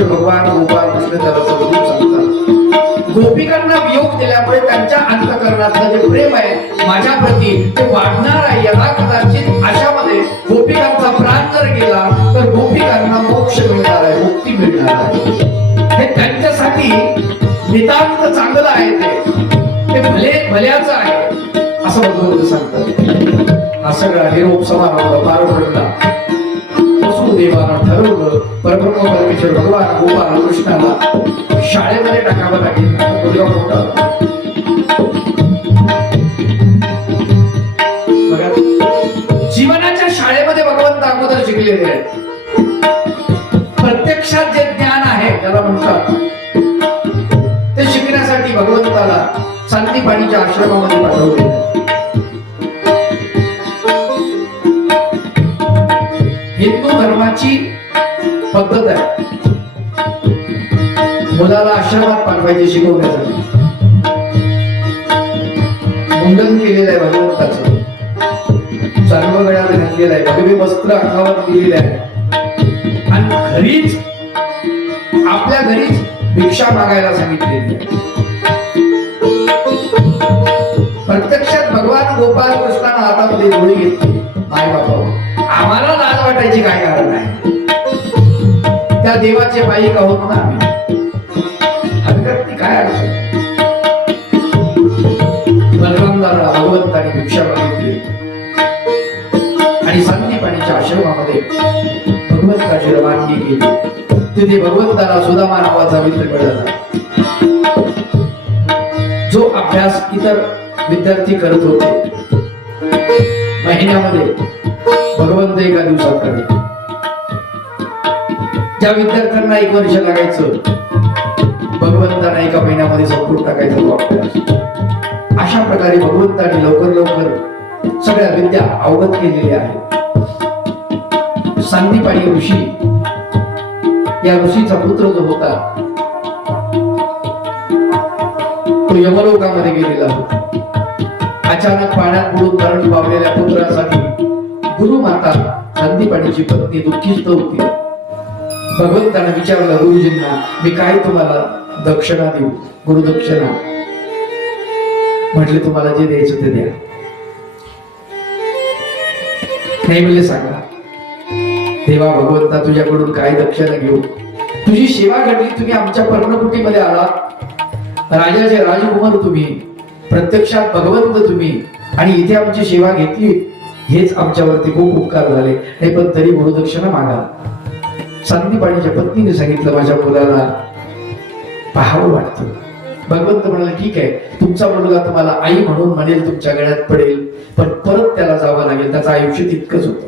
परमेश्वर भगवान गोपाल कृष्ण त्याला समजून सांगतात, गोपिकांना वियोग दिल्यामुळे त्यांच्या अंतःकरणातलं जे प्रेम आहे माझ्या प्रती ते वाढणार आहे. यदा कदाचित अशामध्ये गोपिकांचा प्राण जर गेला तर गोपिकांना मोक्ष मिळणार आहे, मुक्ती मिळणार आहे. हे त्यांच्यासाठी नितांत चांगलं आहे, ते भल्याचं आहे असं भगवंत सांगतात. हा सगळा निरोप समारंभ पार पडला. वसुदेवानं ठरवलं परब्रह्म परमेश्वर भगवान गोपाल कृष्णाला शाळेमध्ये टाकावं लागेल. मुलगा मोठा बघा, जीवनाच्या शाळेमध्ये भगवंत अगोदर शिकलेले आहेत. प्रत्यक्षात जे ज्ञान आहे त्याला म्हणतात ते शिकण्यासाठी भगवंताला सांदीपाणीच्या आश्रमामध्ये पाठवले. हिंदू धर्माची पद्धत आहे मुलाला आश्रमात पाठवायचे शिकवण्यासाठी. मुंडन केलेलं आहे भगवंताचं, चांगलं गळ्यात घातलेलं आहे, भगवे वस्त्र अंगावर दिलेले आहे आणि घरीच आपल्या घरीच भिक्षा मागायला सांगितलेली आहे. प्रत्यक्षात भगवान गोपाल कृष्णानं हातामध्ये गोळी घेतली. माय बाबा आम्हाला लाज वाटायची काय कारण आहे, त्या देवाचे बाईक आहोत ना आम्ही, हरकत काय अडचण. बलरामदाला भगवंताने भिक्षा मागितली आणि सांदीपाणीच्या आश्रमामध्ये भगवंताची रवानगी केली. तिथे भगवंताला सुदामा नावाचा मित्र मिळाला, जो अभ्यास इतर विद्यार्थी करत होते. महिन्यामध्ये भगवंत एका दिवसात करते. ज्या विद्यार्थ्यांना 1 वर्ष लागायचं भगवंतांना एका महिन्यामध्ये संपूर्ण टाकायचं तो अभ्यास. अशा प्रकारे भगवंताने लवकर लवकर सगळ्या विद्या अवगत केलेल्या आहेत. सांदीपाणी ऋषी, या ऋषीचा पुत्र जो होता तो यमलोकामध्ये गेलेला होता. अचानक पाण्यात बुडून मरण पावलेल्या पुत्रासाठी गुरुमाता सांदीपाणीची पत्नी दुःखीत होती. भगवंताने विचारलं गुरुजींना, मी काय तुम्हाला दक्षिणा देऊ, गुरुदक्षिणा. म्हटले तुम्हाला जे द्यायचं ते द्या. नाही म्हणले सांगा. देवा भगवंता तुझ्याकडून काय दक्षिणा घेऊ, तुझी सेवा घडली, तुम्ही आमच्या पर्णकुटीमध्ये आलात, राजाचे राजकुमार तुम्ही, प्रत्यक्षात भगवंत तुम्ही, आणि इथे आमची सेवा घेतली, हेच आमच्यावरती खूप उपकार झाले. नाही पण तरी गुरुदक्षिणा मागा. सांदीपाणीच्या पत्नीने सांगितलं माझ्या मुलाला पाहावं वाटतं. भगवंत म्हणाले ठीक आहे, तुमचा मुलगा तुम्हाला आई म्हणून म्हणेल, तुमच्या गळ्यात पडेल, पण परत त्याला जावं लागेल, त्याचं आयुष्य तितकंच होतं.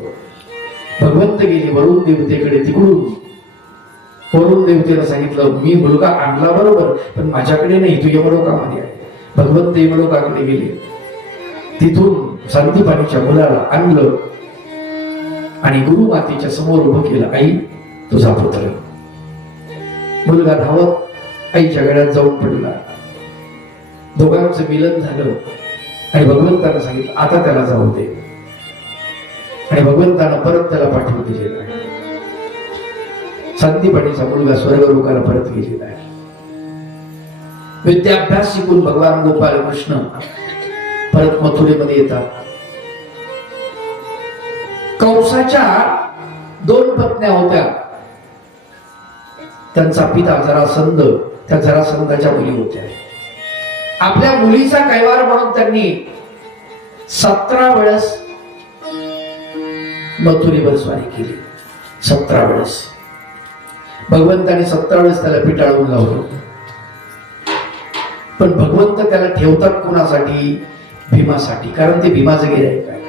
भगवंत गेले वरुण देवतेकडे. तिकडून वरुण देवतेला सांगितलं मी मुलगा आणला बरोबर, पण माझ्याकडे नाही, तू यमलोकामध्ये आहे. भगवंत यमलोकाकडे गेले. तिथून सांदीपाणीच्या मुलाला आणलं आणि गुरुमातेच्या समोर उभं केलं. आई तुझा पुत्र. मुलगा धावत आईच्या गळ्यात जाऊन पडला. दोघांचं मिलन झालं आणि भगवंतानं सांगितलं आता त्याला जाऊ दे, आणि भगवंतानं परत त्याला पाठवून दिलेलं आहे. सांदीपाणीचा मुलगा स्वर्गलोकाला परत गेलेला आहे. विद्याभ्यास शिकून भगवान गोपाल कृष्ण परत मथुरेमध्ये येतात. कंसाच्या 2 पत्न्या होत्या. त्यांचा पिता जरासंध, त्या जरासंधाच्या मुली होत्या. आपल्या मुलीचा कैवार म्हणून त्यांनी 17 वेळेस मथुरेवर स्वारी केली. 17 वेळेस भगवंताने 17 वेळेस त्याला पिटाळून लावलं. पण भगवंत त्याला ठेवतात कोणासाठी? भीमासाठी, कारण ते भीमाचं गिऱ्हाईक आहे.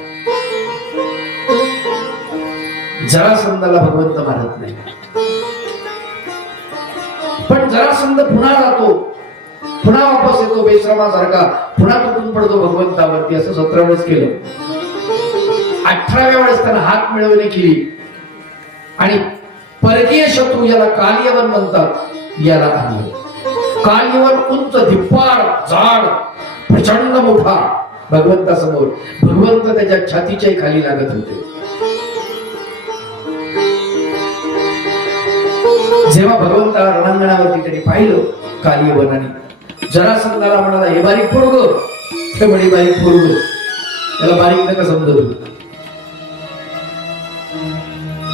जरासंधाला भगवंत मारत नाही, पण जरासंध पुन्हा जातो, पुन्हा वापस येतो बेश्रमासारखा, पुन्हा तुटून पडतो भगवंतावरती. असं 17 वेळेस केलं. 18व्या वेळेस त्यानं हात मिळवणी केली आणि परकीय शत्रू, ज्याला कालयवन म्हणतात, याला आणलं. कालयवन उंच, धिप्पाड, जाड, प्रचंड मोठा भगवंतासमोर. भगवंत त्याच्या छातीच्याही खाली लागत होते. जेव्हा भगवंताला रणांगणावरती त्यांनी पाहिलं कालियवनाने, जरासंधाला म्हणाला हे बारीक पोरग, ते म्हणे बारीक पोरग, त्याला बारीक नका समजत.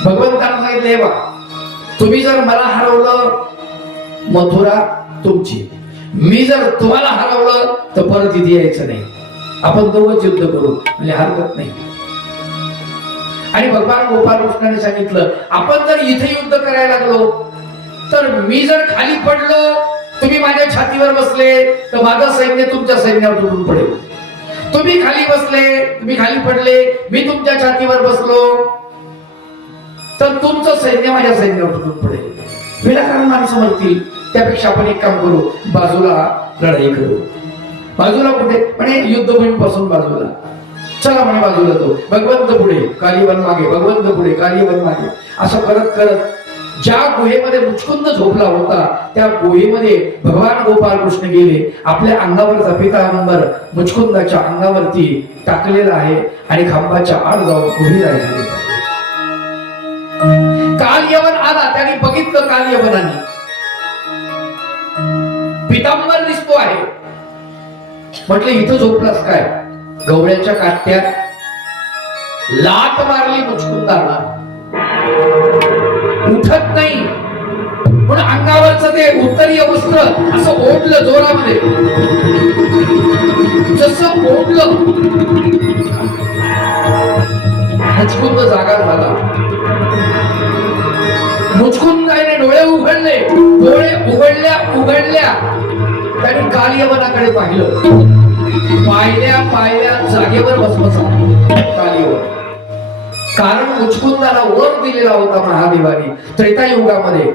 भगवंतानं सांगितलं हे बा, तुम्ही जर मला हरवलं मथुरा तुमची, मी जर तुम्हाला हरवलं तर परत इथे यायचं नाही, आपण दोघंच युद्ध करू, म्हणजे हरकत नाही. आणि भगवान गोपाल कृष्णाने सांगितलं आपण जर इथे युद्ध करायला लागलो तर मी जर खाली पडलो, तुम्ही माझ्या छातीवर बसले तर माझं सैन्य तुमच्या सैन्यावर तुटून पडेल. तुम्ही खाली बसले, तुम्ही खाली पडले, मी तुमच्या छातीवर बसलो तर तुमचं सैन्य माझ्या सैन्यावर तुटून पडेल. विनाकारण माणसं मरतील, त्यापेक्षा आपण एक काम करू, बाजूला लढाई करू. बाजूला कुठे म्हणे युद्धभूमी पासून बाजूला, चला म्हणे बाजूला तो. भगवंत पुढे कालिवन मागे, भगवंत पुढे कालिवन मागे, असं करत करत ज्या गुहेमध्ये मुचकुंद झोपला होता त्या गुहेमध्ये भगवान गोपाल कृष्ण गेले. आपल्या अंगावरचा पितांबर मुचकुंदाच्या अंगावरती टाकलेला आहे आणि खांबाच्या आड जाऊन उभी राहिली. कालियवन आला, त्याने बघितलं कालियवनाने पितांबर दिसतो आहे. म्हटलं इथं झोपलास काय? गवळ्याच्या काट्यात लात मारली मुचकुंदाला, उठत नाही. पण अंगावरचं ते उत्तरीय वस्त्र असं ओढलं जोरामध्ये, जसं ओढलं मुचकुंद जागा झाला. मुचकुंदाने डोळे उघडले, डोळे उघडल्या उघडल्या त्यांनी कालियवनाकडे पाहिलं. पाहिल्या पाहिल्या जागेवर बसबसा कालियवन. कारण मुचकुंदाला वर दिलेला होता महादेवाने त्रेतायुगामध्ये.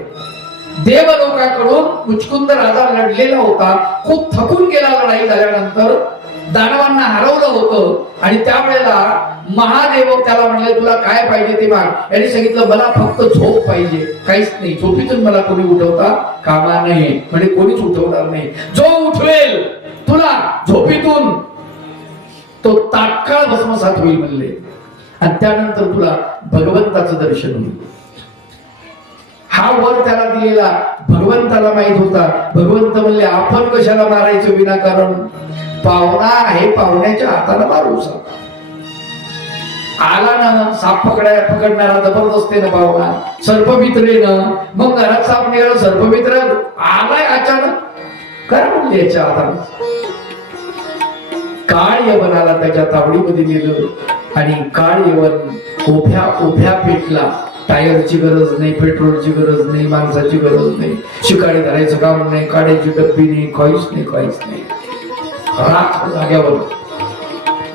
देवलोकाकडून मुचकुंद राजा लढलेला होता, खूप थकून गेला लढाई झाल्यानंतर, दानवांना हरवलं होतं आणि त्यावेळेला महादेव त्याला म्हणले तुला काय पाहिजे ते माग. यांनी सांगितलं मला फक्त झोप पाहिजे, काहीच नाही, झोपीतून मला कोणी उठवता कामा नाही, म्हणजे कोणीच उठवणार नाही. जो उठवेल तुला झोपीतून तो तात्काळ भस्मसात होईल म्हणले, आणि त्यानंतर तुला भगवंताचं दर्शन होईल. हा वर त्याला दिलेला भगवंताला माहित होता. भगवंत म्हणले आपण कशाला मारायचं विनाकारण, पाहुणा आहे, पाहुण्याच्या हाताला मारू. आला ना साप पकडणारा जबरदस्तीनं पाहुणा, सर्पमित्रेनं, मग घरात साप निघाला, सर्पमित्र आलाय अचानक, काय म्हणले याच्या हाताला. काळ यवनाला त्याच्या तावडीमध्ये नेलं आणि काळ यवन उभ्या पेटला. टायरची गरज नाही, पेट्रोलची गरज नाही, माणसाची गरज नाही, शिकाडी धरायचं काम नाही, काड्याची डब्बी नाही, काहीच नाही. राख जाग्यावर.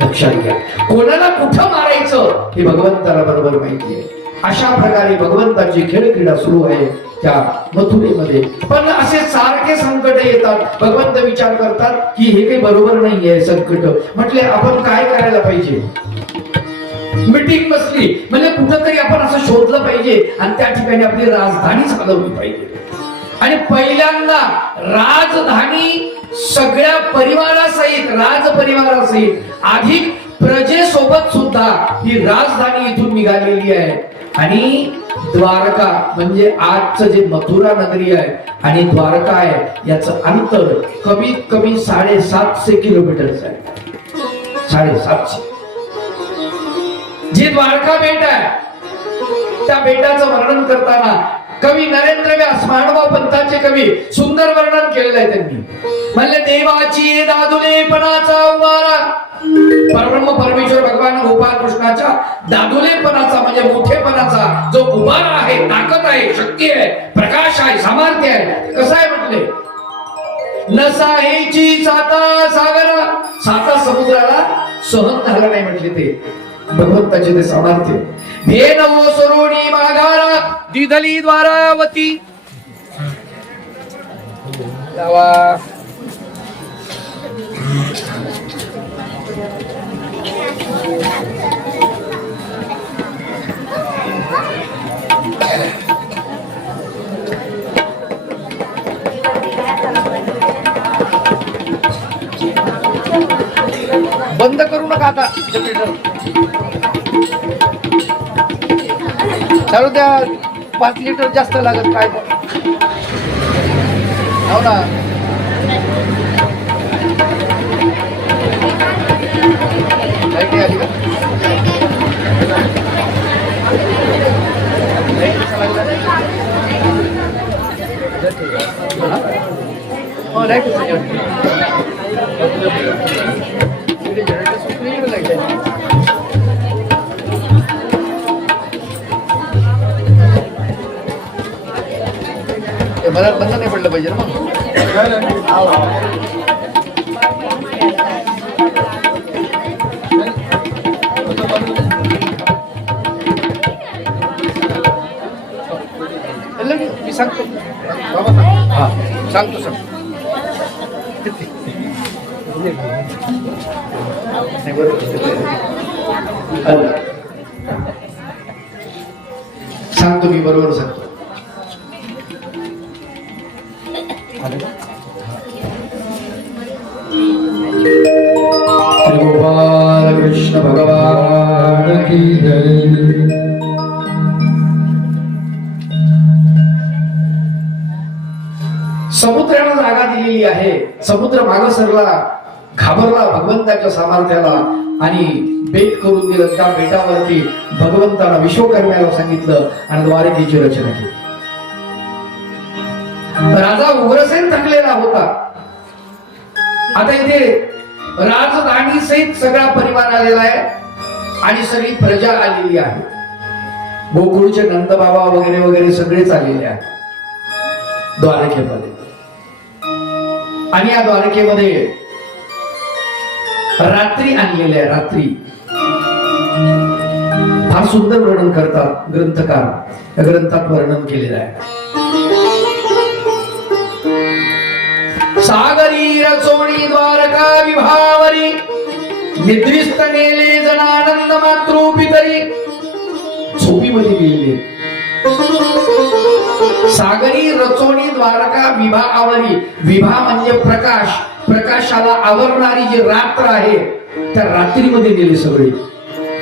लक्षात घ्या, कोणाला कुठं मारायचं हे भगवंताला बरोबर माहिती आहे. अशा प्रकारे भगवंताची खेळक्रीडा सुरू आहे त्या मथुरेमध्ये. पण असे सारखे संकट येतात, भगवंत विचार करतात की हे काही बरोबर नाहीये संकट. म्हटले आपण काय करायला पाहिजे. मीटिंग बसली म्हणजे कुठंतरी आपण असं शोधलं पाहिजे आणि त्या ठिकाणी आपली राजधानी चालवली पाहिजे. आणि पहिल्यांदा राजधानी सगळ्या परिवारासहित, राजपरिवारासहित, अधिक प्रजेसोबत सुद्धा ही राजधानी इथून निघालेली आहे. आणि द्वारका म्हणजे आजचं जे मथुरा नगरी आहे आणि द्वारका आहे याचं अंतर कमीत कमी 750 किलोमीटरचं आहे. 750. जे द्वारका बेट आहे त्या बेटाचं वर्णन करताना कवी नरेंद्र व्यास महानुभाव पंथाचे कवी सुंदर वर्णन केलेलं आहे त्यांनी. म्हणले देवाची दादुलेपणाचा उभारा, परब्रह्म परमेश्वर भगवान गोपाल कृष्णाच्या दादुलेपणाचा म्हणजे मोठेपणाचा जो उभारा आहे, ताकद आहे, शक्ती आहे, प्रकाश आहे, सामर्थ्य आहे, कसं आहे म्हटले. नसाहेची साता सागरा, साता समुद्राला सहन झाला नाही म्हटले ते भगवंताचे ते सामर्थ्य. भेनवो सरोणी मागारा दिधली द्वारावती. बंद करू नका आता, चालू द्या. 5 लिटर जास्त लागत काय. हो ना. लाईट आली का? हो लाईट मला बंद नाही पडलं पाहिजे ना मी सांगतो हा सांगतो सांगतो मी बरोबर सांगतो. श्री गोपाल कृष्ण भगवान की जय. समुद्राला जागा दिलेली आहे. समुद्र मागे सरला, घाबरला भगवंताच्या सामर्थ्याला आणि बेट करून दिलं. त्या बेटावरती भगवंताला विश्वकर्म्याला सांगितलं आणि द्वारकेची रचना केली. राजा उग्रसेन थकलेला होता. आता इथे राजधानी सहित सगळा परिवार आलेला आहे आणि सगळी प्रजा आलेली आहे. गोकुळचे नंदबाबा वगैरे वगैरे सगळेच आलेले आहेत द्वारकेमध्ये. आणि या द्वारकेमध्ये रात्री आणलेले आहे. रात्री फार सुंदर वर्णन करतात ग्रंथकार. या ग्रंथात वर्णन केलेलं आहे. सागरी रचोणी द्वारका विभावरी निद्रिस्त नेले जनानंद मातृपितरी. झोपीमध्ये गेलेले. सागरी रचोणी द्वारका विभा आवरी. विभा म्हणजे प्रकाश. प्रकाशाला आवरणारी जी रात्र आहे त्या रात्रीमध्ये गेले सगळे.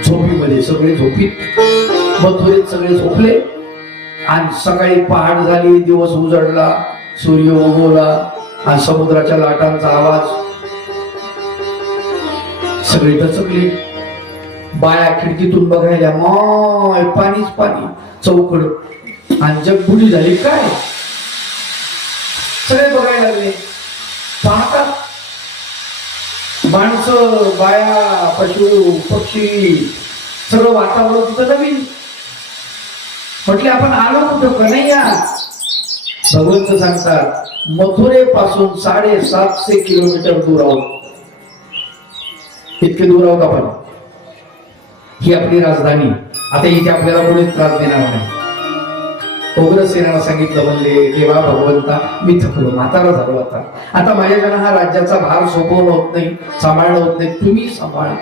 झोपीमध्ये सगळे झोपीत. मथुरेत सगळे झोपले आणि सकाळी पहाट झाली. दिवस उजडला. सूर्य उगवला आणि समुद्राच्या लाटांचा आवाज. सगळे दचकले. बाया खिडकीतून बघायला माय पाणीच पाणी चौकड. आणि जगबुडी झाली काय. सगळे बघायला लागले. पाहतात माणसं, बाया, पशु पक्षी सगळं वातावरण तिथं नवीन. म्हटले आपण आलो कुठं कन्हैया. भगवंत सांगतात मथुरेपासून 750 किलोमीटर दूर आहोत. इतके दूर आहोत आपण. ही आपली राजधानी. आता इथे आपल्याला कोणीच त्रास देणार नाही. उग्रसेनाला सांगितलं, म्हणले देवा भगवंता मी थकलो, म्हातारा झालो. आता माझ्याकडे हा राज्याचा भार सोपवणं होत नाही, सांभाळणं होत नाही. तुम्ही सांभाळा.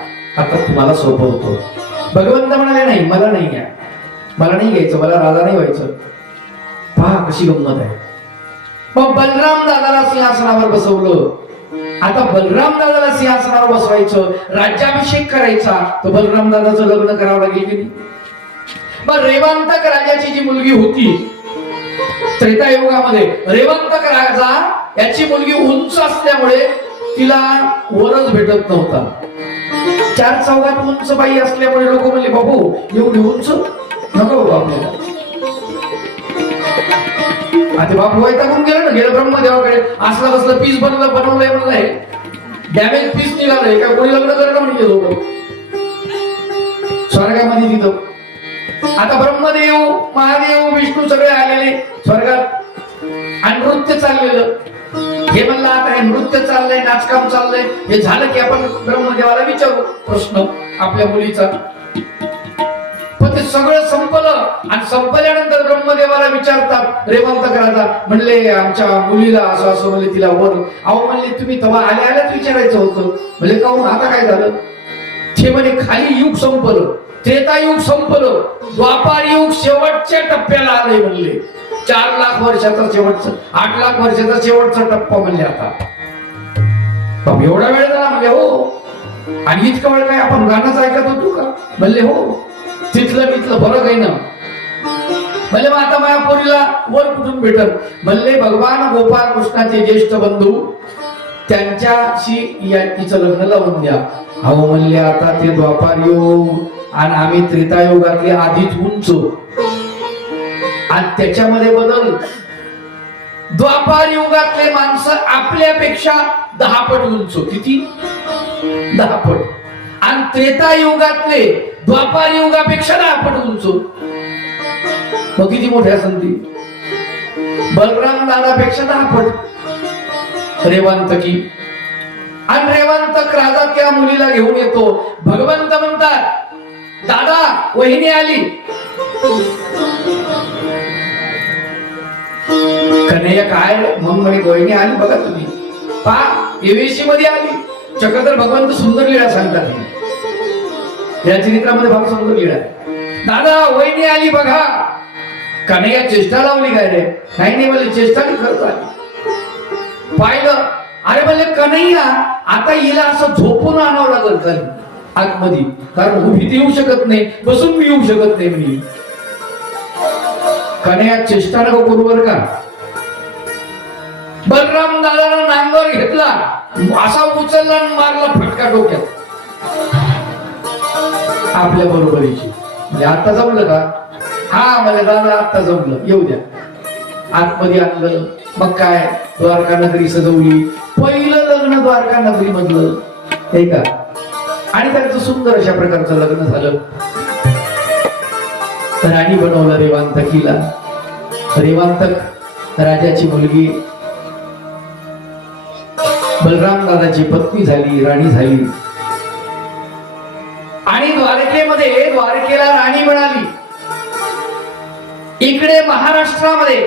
आता तुम्हाला सोपवतो. भगवंत म्हणाले नाही, मला नाही घ्या, मला नाही घ्यायचं, मला राजा नाही व्हायचं. पहा कशी गंमत आहे. मग बलराम दादाला सिंहासनावर बसवलं. आता बलराम दादाला सिंहासनावर बसवायचं, राज्याभिषेक करायचा, तर बलराम दादाचं लग्न करावं लागेल की नाही. मग रेवंतक राजाची जी मुलगी होती त्रेतायुगामध्ये, रेवंतक राजा याची मुलगी उंच असल्यामुळे तिला वरच भेटत नव्हता. 4 चौघात उंच बाई असल्यामुळे लोक म्हणले बाबू एवढी उंच नको बाबा आपल्याला. आता बापू वैतागून गेलं ना. गेलं ब्रह्मदेवाकडे. असलं कसलं पीस बनवलंय म्हणलंय. डॅमेज पीस निघालंय का. कोणी लग्न करणं म्हणजे होतं स्वर्गामध्ये तिथं. आता ब्रह्मदेव, महादेव, विष्णू सगळे आलेले स्वर्गात आणि नृत्य चाललेलं. हे म्हणलं आता हे नृत्य चाललंय, नाचकाम चाललंय, हे झालं की आपण ब्रह्मदेवाला विचारू प्रश्न आपल्या मुलीचा. पण ते सगळं संपलं आणि संपल्यानंतर ब्रह्मदेवाला विचारतात रेवंतक राजा, म्हणले आमच्या मुलीला असं असं म्हणले, तिला वर. अहो म्हणले तुम्ही तेव्हा आल्याच विचारायचं होतं. म्हणजे काहून आता काय झालं. ते म्हणे खाली युग संपलं, त्रेतायुग संपलं, द्वापार युग शेवटच्या टप्प्याला आले म्हणले. 4 लाख वर्षाचा शेवटचा, 8 लाख वर्षाचा शेवटचा टप्पा म्हणले. आता बाप एवढा वेळ झाला म्हणले. हो. आणि इतका वेळ काय आपण गाणंच ऐकत होतो का म्हणले. हो. तिथलं फरक आहे ना. म्हणले मग आता माझ्या पोरीला वर कुठून भेटल? म्हणले भगवान गोपाळ कृष्णाचे ज्येष्ठ बंधू त्यांच्याशी तिचं लग्न लावून द्या. अहो म्हणले आता ते द्वापार योग आणि आम्ही त्रेतायुगातले आधीच उंच आणि त्याच्यामध्ये बदल. द्वापार युगातले माणसं आपल्यापेक्षा 10 पट उंच. किती? 10 पट. आणि त्रेतायुगातले द्वापार युगापेक्षा 10 पट उंच. मग किती मोठे असेल ती? बलराम दादापेक्षा 10 पट रेवांतकी. आणि रेवांतक राजा त्या मुलीला घेऊन येतो. भगवंत म्हणतात दादा वहिनी आली. कन्हैया काय मग म्हणे वहिनी आली बघा तुम्ही पा एवेशी मध्ये आली. चक्रधर भगवंत सुंदर लीळा सांगतात या चरित्रामध्ये. भाग सुंदर लीळा. दादा वहिनी आली बघा. कन्हैया चेष्टा लावली काय रे? नाही म्हणले चेष्टा नाही खरंच आली. पाहिलं अरे म्हणले कन्हैया आता हिला असं झोपून आणावं लागल खाली आतमध्ये, कारण उभी येऊ शकत नाही, बसून मी येऊ शकत नाही. मी कन्हैया चेष्टा नको करू बर का. बलराम दादाला नांगर घेतला, असा उचलला आणि मारला फटका डोक्यात आपल्या बरोबरीची. म्हणजे आता जमलं का? हा मला दादा आता जमलं, येऊ द्या. आतमध्ये आणलं. मग काय द्वारका नगरी सजवली. पहिलं लग्न द्वारका नगरी मधलं हे का. आणि त्यांचं सुंदर अशा प्रकारचं लग्न झालं. राणी बनवलं रेवांतकीला. रेवांतक राजाची मुलगी बलराम दादाची पत्नी झाली, राणी झाली. आणि द्वारकेमध्ये द्वारकेला राणी मिळाली. इकडे महाराष्ट्रामध्ये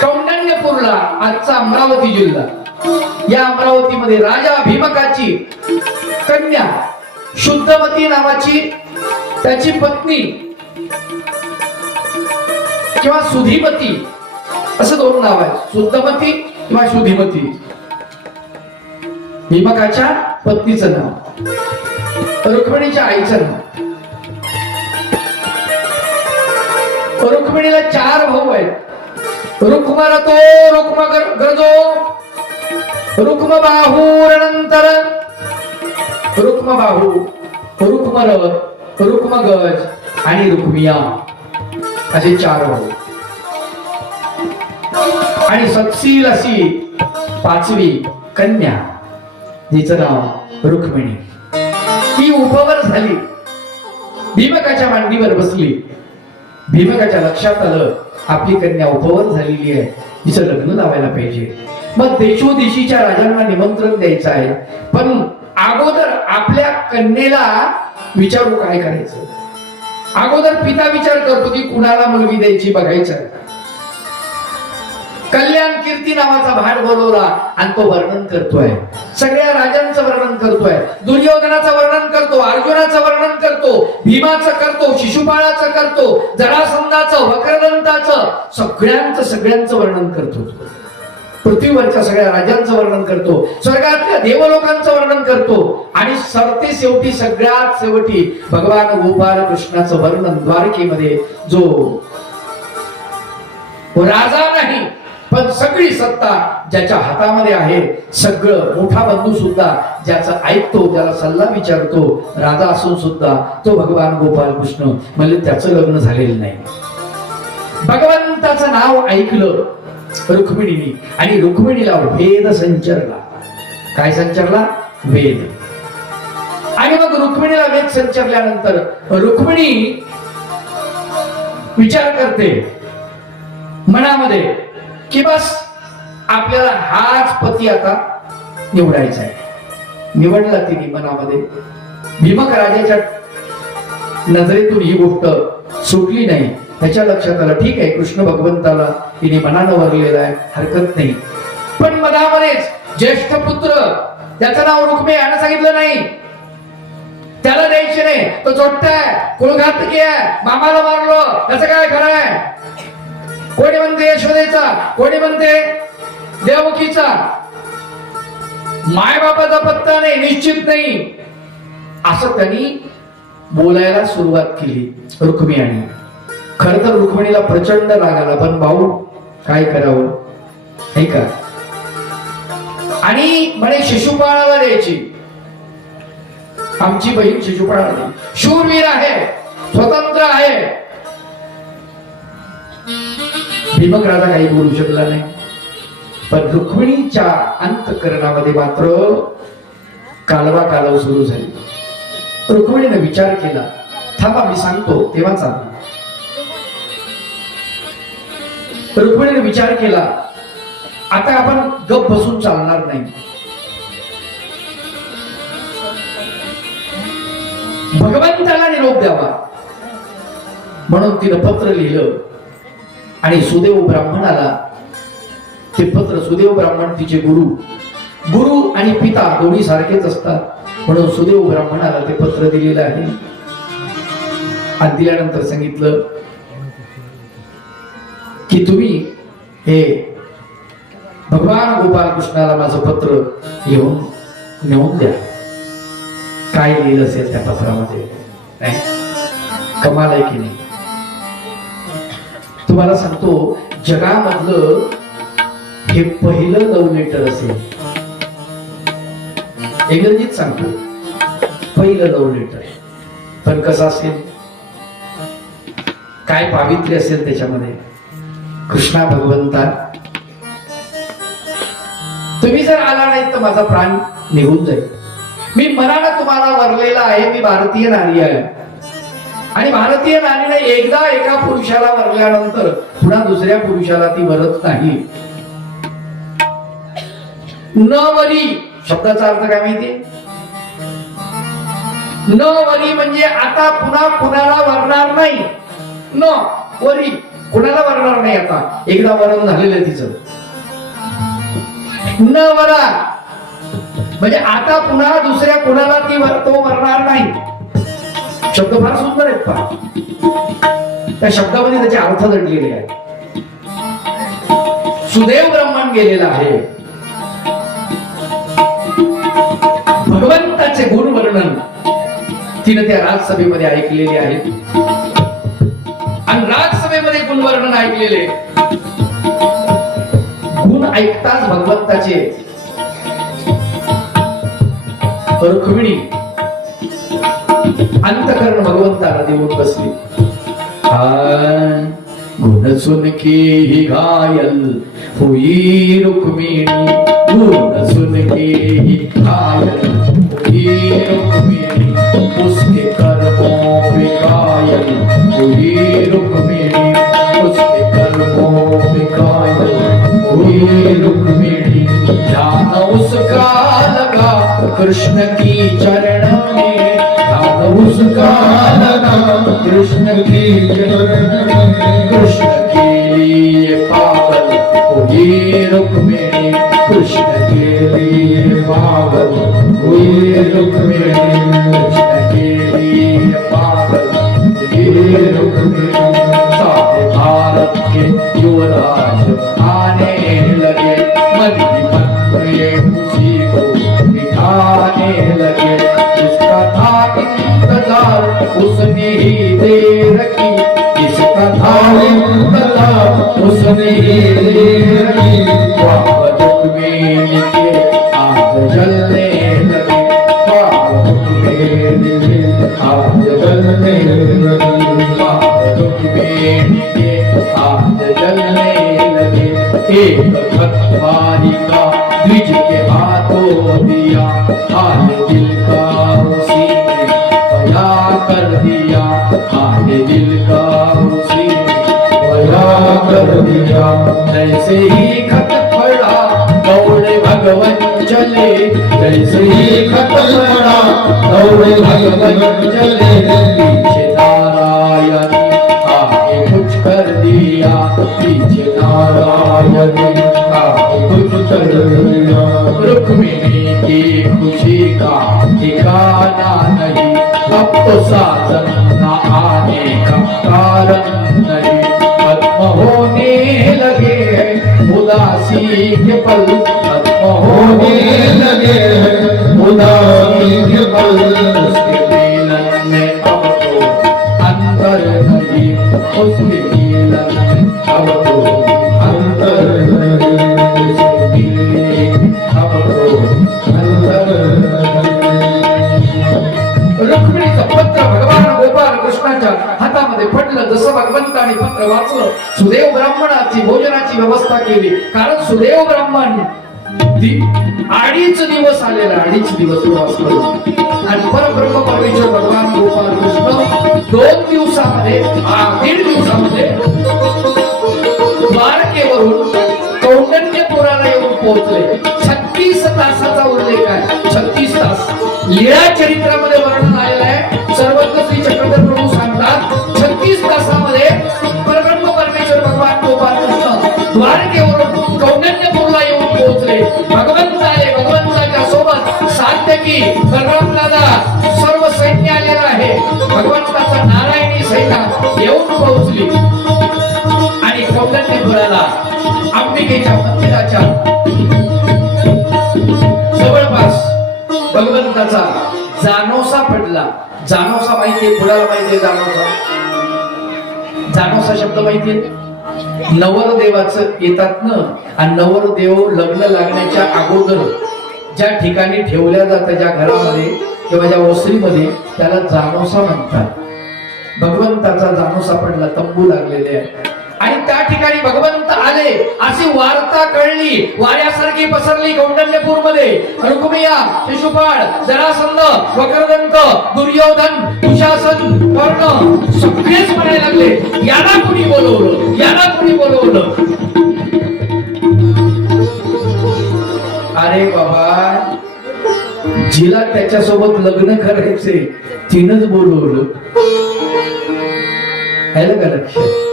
कौंडण्यपूरला, आजचा अमरावती जिल्हा, या अमरावतीमध्ये राजा भीमकाची कन्या शुद्धमती नावाची त्याची पत्नी किंवा सुधीमती असं 2 नाव आहे. शुद्धमती किंवा सुधीमती. भीमकाच्या पत्नीचं नाव, रुक्मिणीच्या आईचं नाव. रुक्मिणीला 4 भाऊ आहेत. रुक्मरतो रुक्मगर्जो रुक्मबाहू रणंतर रुक्मबाहू रुक्मरथ रुक्मगज आणि रुक्मिया असे 4 भाऊ. आणि सत्शील अशी 5वी कन्या जिचं नाव रुक्मिणी. ही उपवर झाली, भीमकाच्या मांडीवर बसली. भीमकाच्या लक्षात आलं आपली कन्या उपवर झालेली आहे, हिचं लग्न लावायला पाहिजे. मग देशोदेशीच्या राजांना निमंत्रण द्यायचं आहे, पण अगोदर आपल्या कन्येला विचारू काय करायचं. अगोदर पिता विचार करतो की कुणाला मुलगी द्यायची बघायचं. कल्याण कीर्ती नावाचा भाट बोलवला आणि तो वर्णन करतोय. सगळ्या राजांचं वर्णन करतोय. दुर्योधनाचं वर्णन करतो, अर्जुनाचं वर्णन करतो, भीमाचं करतो, शिशुपाळाचं करतो, जरासंधाचं, वक्रदंताचं, सगळ्यांचं वर्णन करतो. पृथ्वीवरच्या सगळ्या राजांचं वर्णन करतो, स्वर्गातल्या देवलोकांचं वर्णन करतो. आणि सरते शेवटी सगळ्यात शेवटी भगवान गोपाळ कृष्णाचं वर्णन. द्वारकेमध्ये जो राजा नाही पण सगळी सत्ता ज्याच्या हातामध्ये आहे, सगळं मोठा बंधू सुद्धा ज्याचं ऐकतो, ज्याला सल्ला विचारतो, राजा असून सुद्धा तो भगवान गोपाळ कृष्ण. म्हणजे त्याचं लग्न झालेलं नाही. भगवंताचं नाव ऐकलं रुक्मिणीने आणि रुक्मिणीला वेद संचरला. काय संचरला? वेद. आणि मग रुक्मिणीला वेद संचरल्यानंतर रुक्मिणी विचार करते मनामध्ये की बस आपल्याला हाच पती आता निवडायचा आहे. निवडला तिने मनामध्ये. भीमक राजाच्या नजरेतून ही गोष्ट सुटली नाही. त्याच्या लक्षात आलं ठीक आहे, कृष्ण भगवंताला तिने मनानं वरलेला आहे, हरकत नाही. पण मनामध्येच ज्येष्ठ पुत्र त्याचं नाव रुक्मे यानं सांगितलं नाही, त्याला द्यायचे नाही, तो चोट्टा आहे, कुळघातकी आहे, मामाला मारलं, त्याचं काय खरं आहे. कोणी म्हणते यशोदेचा, कोणी म्हणते देवकीचा. मायबापाचा पत्ता नाही, निश्चित नाही, असं त्यांनी बोलायला सुरुवात केली रुक्मिणी. खर तर रुक्मिणीला प्रचंड राग आला, पण भाऊ काय करावं हे का. आणि म्हणे शिशुपाळाला द्यायची. आमची बहीण शिशुपाळाला शूरवीर आहे, स्वतंत्र आहे. भीमक राजा काही बोलू शकला नाही. पण रुक्मिणीच्या अंतःकरणामध्ये मात्र कालवा कालव सुरू झाली. रुक्मिणीने विचार केला, थांबा मी सांगतो तेव्हा चालला. रुक्मिणीने विचार केला, आता आपण गप बसून चालणार नाही. भगवंताला निरोप द्यावा म्हणून तिनं पत्र लिहिलं आणि सुदेव ब्राह्मणाला ते पत्र. सुदेव ब्राह्मण तिचे गुरु आणि पिता दोन्ही सारखेच असतात म्हणून सुदेव ब्राह्मणाला ते पत्र दिलेलं आहे. आणि दिल्यानंतर सांगितलं की तुम्ही हे भगवान गोपाल कृष्णाला माझं पत्र नेऊन द्या. काय लिहिलं असेल त्या पत्रामध्ये, नाही कमाल आहे की नाही. तुम्हाला सांगतो, जगामधलं हे पहिलं लव्ह लेटर असेल. इंग्रजीत सांगतो, पहिलं लव्ह लेटर. पण कसं असेल, काय पावित्र्य असेल त्याच्यामध्ये. कृष्णा भगवंता, तुम्ही जर आला नाही तर माझा प्राण निघून जाईल. मी मनानं तुम्हाला वरलेला आहे. मी भारतीय नारी आहे आणि भारतीय नारीने एकदा एका पुरुषाला वरल्यानंतर पुन्हा दुसऱ्या पुरुषाला ती वरत नाही. न वरी शब्दाचा अर्थ काय माहिती? न वरी म्हणजे आता पुन्हा कुणाला वरणार नाही. न वरी कुणाला वरणार नाही. आता एकदा वरण झालेलं तिचं. न वरा म्हणजे आता पुन्हा दुसऱ्या कुणाला ती तो वरणार नाही. शब्द फार सुंदर आहेत पहा. त्या शब्दामध्ये त्याचे अर्थ दडलेले आहेत. सुदेव ब्राह्मण गेलेला आहे. भगवंताचे गुण वर्णन तिने त्या राजसभेमध्ये ऐकलेले आहेत. आणि राजसभेमध्ये गुण वर्णन ऐकलेले. गुण ऐकताच भगवंताचे रुक्मिणी अंतःकरण भगवंताला देऊन बसली. गुण सुन के ही घायल हुई रुक्मिणी. गुण सुन के ही घायल हुई रुक्मिणी. उसके कर्मों पे घायल हुई रुक्मिणी. उसके कर्मों पे घायल हुई रुक्मिणी. ध्यान उसका लगा कृष्ण की चरण में. ध्यान उसका लगा कृष्ण की चरण में. कृष्ण के लिए पागल हुई रुक्मिणी. कृष्ण के लिए पागल हुई रुक्मिणी. कृष्ण के लिए पागल हुई रुक्मिणी. सारे भारत के युवराज आने लगे. मन ही मन में खुशी को बिठाने लगे. जिसका था इंतजार उसने ही दे रखी. जिसका था इंतजार उसने ही दे रखी. रुक्मिणी के आज जलने लगे. रुक्मिणी के आज जलने लगे. रुक्मिणी के आज जलने लगे. एक खतवारी का द्विज के हाथों दिया. हाल दिल का उसी ने बया कर दिया. हाल दिल का उसी ने बया कर दिया. जैसे ही खत पड़ा दौड़े भगवन चले. जैसे ही खत पड़ा दौड़े भगवन चले. पीछे नारायण आगे कुछ कर दिया. पीछे नारायण आगे कुछ कर दिया. रुक्मिणी की खुशी का ठिकाना नहीं. अब तो साधन न आने का कारण नहीं. पद्म होने लगे उदासी के पल. पद्म होने लगे उदासी के पल. उसके मिलन में अब तो अंतर नहीं. उसके आणि पत्र वाचलं. सुदैव ब्राह्मणाची भोजनाची व्यवस्था केली, कारण सुदैव ब्राह्मण 2.5 दिवस आलेला, 2.5 दिवस प्रवास करून, आणि परब्रह्म परमेश्वर भगवान गोपाल कृष्ण 2 दिवसामध्ये 1.5 दिवसामध्ये द्वारकेवरून कौंडण्यपुराला येऊन पोहोचले. 36 तासाचा उल्लेख आहे, 36 तास लीळा चरित्रामध्ये वर्णन आलेलं आहे. सर्वज्ञ श्री चक्रधर प्रभू सांगतात 36 तासामध्ये परब्रह्म परमेश्वर भगवान गोपाल कृष्ण द्वारकेवरून कौंडण्यपुरला येऊन पोहोचले. भगवंताच्या सोबत सात्यकी बलरामदादा सर्व सैन्य आलेलं आहे. भगवंताचा नारायणी सैन्य येऊन पोहोचली आणि कौंडण्यपुराला अंबिकेच्या मंदिराच्या जवळपास भगवंताचा जानोसा पडला. जानोसा माहितीये, कुणाला माहितीये जानोसा? जानोसा शब्द माहितीये? नवरदेवाचं येतात ना, आणि नवरदेव लग्न लागण्याच्या अगोदर ज्या ठिकाणी ठेवल्या जातं, ज्या घरामध्ये किंवा ज्या ओसरीमध्ये, त्याला जानोसा म्हणतात. भगवंताचा जानोसा पडला, तंबू लागलेले आहे, आणि त्या ठिकाणी भगवंत आले अशी वार्ता कळली, वाऱ्यासारखी पसरली कौंडण्यपूर मध्ये. रुक्मिया, शिशुपाळ, जरासंध, वक्रदंत, दुर्योधन, दुशासन, कर्ण सगळेच म्हणायला लागले, याला कुणी बोलवलं, याला कुणी बोलवलं. अरे बाबा, जिला त्याच्यासोबत लग्न करायचे तिनंच बोलवलं. ह्याला का लक्षात?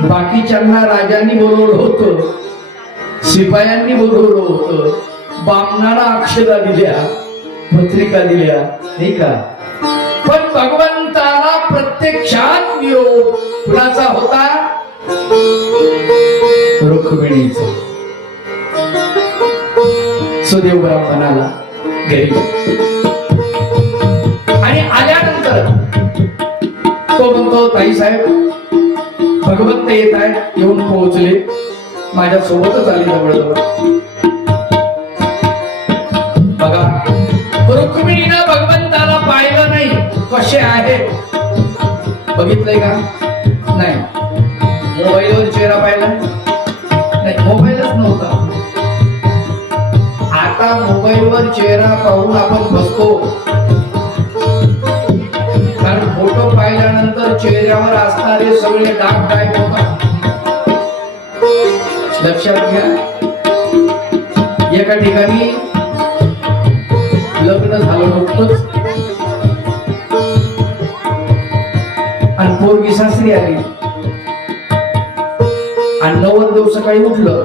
बाकीच्यांना राजांनी बोलवलं होतं, शिपायांनी बोलवलं होतं, बामणाला अक्षता दिल्या, पत्रिका दिल्या, नाही का? पण भगवंताला प्रत्यक्षात निरोप कुणाचा होता? रुक्मिणीचा. सुदैव ब्राह्मणाला घरी, आणि आल्यानंतर तो म्हणतो, ताई साहेब भगवंत येत आहेत, येऊन पोहोचले, माझ्या सोबतच आले जवळजवळ. बघा, रुक्मिणीनं भगवंताला पाहिलं नाही, कसे आहे बघितलंय का? नाही. मोबाईलवर चेहरा पाहिला नाही, मोबाईलच नव्हता. आता मोबाईलवर चेहरा पाहून आपण बसतो, कारण फोटो पाहिल्यानंतर चेहऱ्यावर असणारे सगळे डाग गायब होतात. लक्षात घ्या, एका ठिकाणी लग्न झालं नुकतंच, आणि पोरगी सासरी आली, आणि नवरदेव सकाळी उठलं.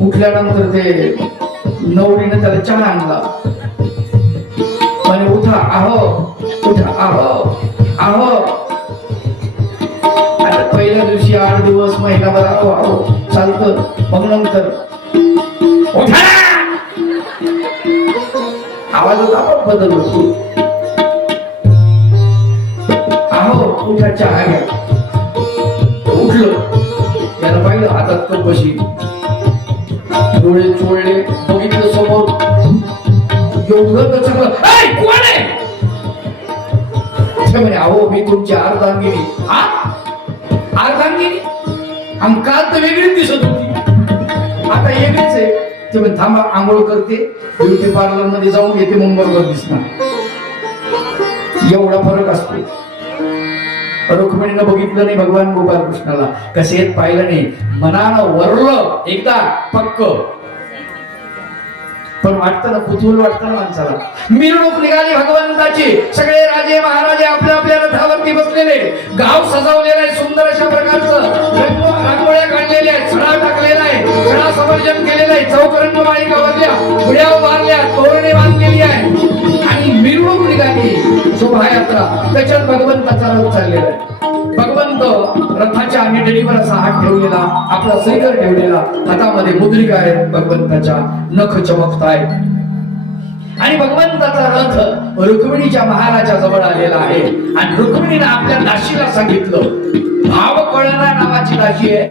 उठल्यानंतर ते नवरीने त्याला चहा आणला, म्हणे उठा, आहो उठा, आहो आहो. आता पहिल्या दिवशी 8 दिवस महिनाभर आहो आहो चालतं, मग नंतर उठा, आवाजात आपण बदल होतो. आहो उठा, चहा घ्या. उठलो, यानं पाहिलं हातात कप बशी, डोळे चोळले, बघितलं समोर एवढं सगळं, कोण आहे? म्हणे, अहो मी तुमची अर्धांगिनी. अर्धांगिनी? आणि काल तर वेगळीच दिसत होती, आता वेगळीच आहे. ते म्हणे, थांबा आंघोळ करते, ब्युटी पार्लर मध्ये जाऊन येते, मग बरोबर दिसणार. एवढा फरक असतो. रुक्मिणीनं बघितलं नाही भगवान गोपाल कृष्णाला, कसे पाहिलं नाही, मनानं वरलं एकदा पक्क, पण वाटतं ना, कुतूहल वाटतं ना माणसाला. मिरवणूक निघाली भगवंताची, सगळे राजे महाराजे आपल्या आपल्या रथावरती बसलेले, गाव सजवलेलं आहे सुंदर अशा प्रकारचं, रांगोळ्या काढलेल्या आहेत, सडा टाकलेला आहे, सडा समर्जन केलेलं आहे, चौकरंग माळिका बांधल्या, गुड्या बांधल्या, तोरणे बांधलेली आहे, आणि मिरवणूक निघाली, शोभायात्रा. त्याच्यात भगवंताचा रथ चाललेला आहे. भगवंत रथाच्या निडणीवर असा हात ठेवलेला, आपला श्रीकर ठेवलेला, हातामध्ये मुद्रिका आहे भगवंताच्या, नख चमकताय, आणि भगवंताचा रथ रुक्मिणीच्या महालाच्या जवळ आलेला आहे. आणि रुक्मिणीने आपल्या दासीला सांगितलं, भाव कळना नावाची दासी आहे.